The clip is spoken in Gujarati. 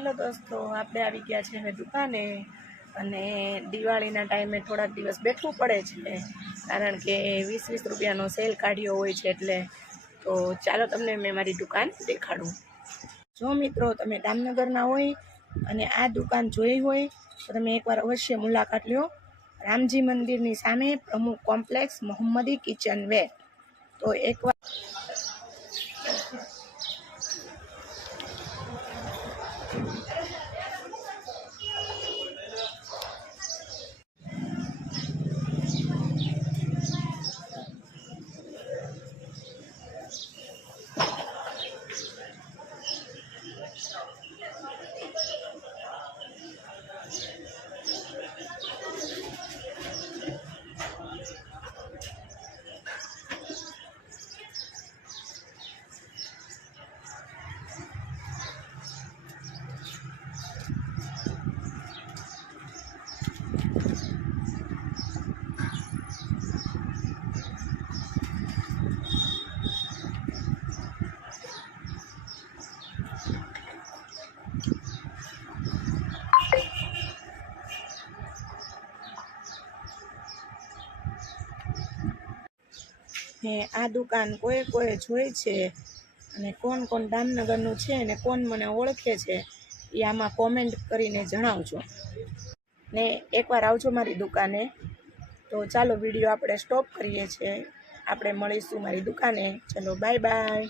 હેલો દોસ્તો, આપણે આવી ગયા છે હવે દુકાને અને દિવાળીના ટાઈમે થોડાક દિવસ બેઠવું પડે છે કારણ કે 20-20 રૂપિયાનો સેલ કાઢ્યો હોય છે એટલે. તો ચાલો તમને મેં મારી દુકાન દેખાડું. જો મિત્રો તમે દામનગરના હોય અને આ દુકાન જોઈ હોય તો તમે એકવાર અવશ્ય મુલાકાત લ્યો. રામજી મંદિરની સામે પ્રમુખ કોમ્પ્લેક્સ મોહમ્મદી કિચન વેર. તો એકવાર આ દુકાન કોઈ જોઈ છે અને કોણ દામનગરનું છે અને કોણ મને ઓળખે છે એ આમાં કોમેન્ટ કરીને જણાવજો ને એકવાર આવજો મારી દુકાને. તો ચાલો વિડીયો આપણે સ્ટોપ કરીએ છીએ, આપણે મળીશું મારી દુકાને. ચલો બાય બાય.